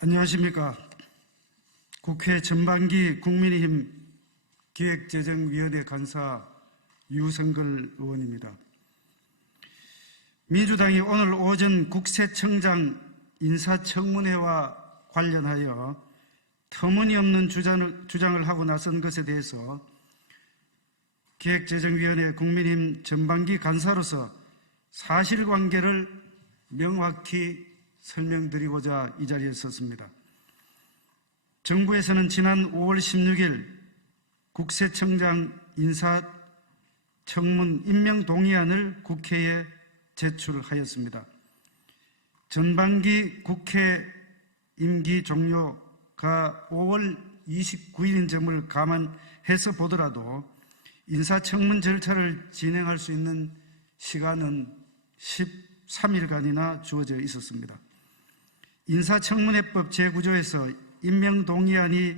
안녕하십니까. 국회 전반기 국민의힘 기획재정위원회 간사 유성글 의원입니다. 민주당이 오늘 오전 국세청장 인사청문회와 관련하여 터무니없는 주장을, 주장을 하고 나선 것에 대해서 기획재정위원회 국민의힘 전반기 간사로서 사실관계를 명확히 설명드리고자 이 자리에 섰습니다. 정부에서는 지난 5월 16일 국세청장 인사 청문 임명 동의안을 국회에 제출하였습니다. 전반기 국회 임기 종료가 5월 29일인 점을 감안해서 보더라도 인사청문 절차를 진행할 수 있는 시간은 13일간이나 주어져 있었습니다. 인사청문회법 제9조에서 임명동의안이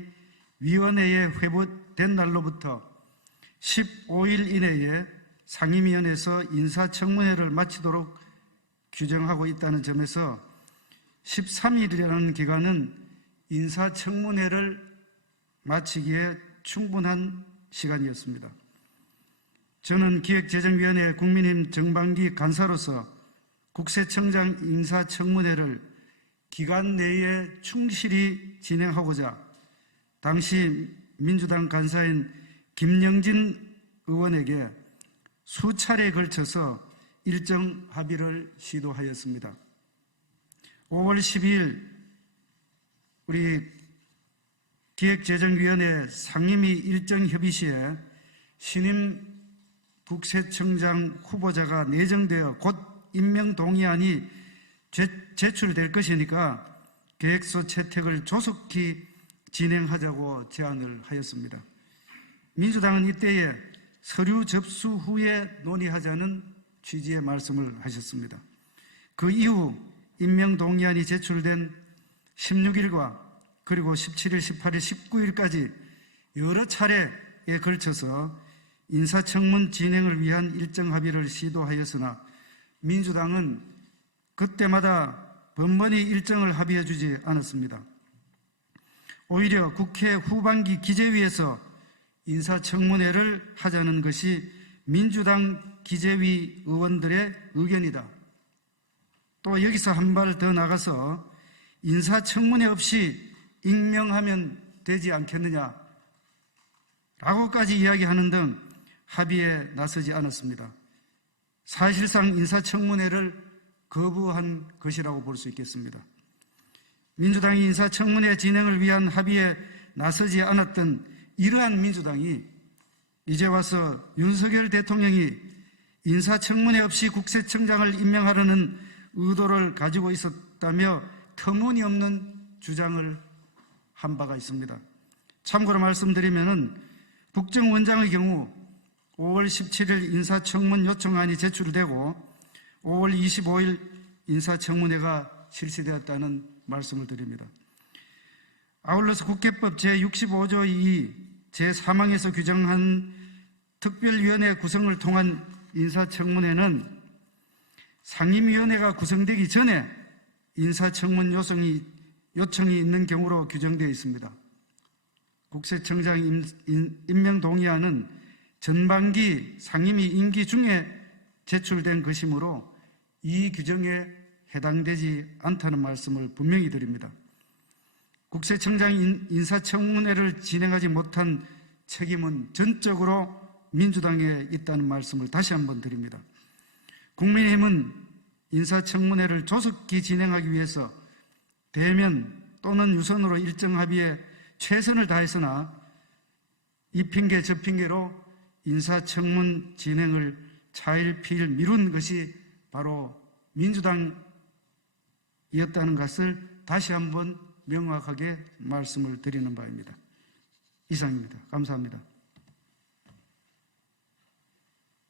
위원회에 회부된 날로부터 15일 이내에 상임위원회에서 인사청문회를 마치도록 규정하고 있다는 점에서 13일이라는 기간은 인사청문회를 마치기에 충분한 시간이었습니다. 저는 기획재정위원회 국민힘 정반기 간사로서 국세청장 인사청문회를 기간 내에 충실히 진행하고자 당시 민주당 간사인 김영진 의원에게 수차례에 걸쳐서 일정 합의를 시도하였습니다. 5월 12일 우리 기획재정위원회 상임위 일정 협의 시에 신임 국세청장 후보자가 내정되어 곧 임명 동의안이 제출될 것이니까 계획서 채택을 조속히 진행하자고 제안을 하였습니다. 민주당은 이때에 서류 접수 후에 논의하자는 취지의 말씀을 하셨습니다. 그 이후 임명 동의안이 제출된 16일과 그리고 17일, 18일, 19일까지 여러 차례에 걸쳐서 인사청문 진행을 위한 일정 합의를 시도하였으나 민주당은 그때마다 번번이 일정을 합의해 주지 않았습니다. 오히려 국회 후반기 기재위에서 인사청문회를 하자는 것이 민주당 기재위 의원들의 의견이다. 또 여기서 한 발 더 나가서 인사청문회 없이 임명하면 되지 않겠느냐 라고까지 이야기하는 등 합의에 나서지 않았습니다. 사실상 인사청문회를 거부한 것이라고 볼 수 있겠습니다. 민주당이 인사청문회 진행을 위한 합의에 나서지 않았던 이러한 민주당이 이제 와서 윤석열 대통령이 인사청문회 없이 국세청장을 임명하려는 의도를 가지고 있었다며 터무니없는 주장을 한 바가 있습니다. 참고로 말씀드리면은 국정원장의 경우 5월 17일 인사청문 요청안이 제출되고 5월 25일 인사청문회가 실시되었다는 말씀을 드립니다. 아울러서 국회법 제65조 2 제3항에서 규정한 특별위원회 구성을 통한 인사청문회는 상임위원회가 구성되기 전에 인사청문 요청이, 요청이 있는 경우로 규정되어 있습니다. 국세청장 임명 동의안은 전반기 상임위 임기 중에 제출된 것이므로 이 규정에 해당되지 않다는 말씀을 분명히 드립니다. 국세청장 인사청문회를 진행하지 못한 책임은 전적으로 민주당에 있다는 말씀을 다시 한번 드립니다. 국민의힘은 인사청문회를 조속히 진행하기 위해서 대면 또는 유선으로 일정 합의에 최선을 다했으나 이 핑계 저 핑계로 인사청문 진행을 차일피일 미룬 것이 바로 민주당이었다는 것을 다시 한번 명확하게 말씀을 드리는 바입니다. 이상입니다. 감사합니다.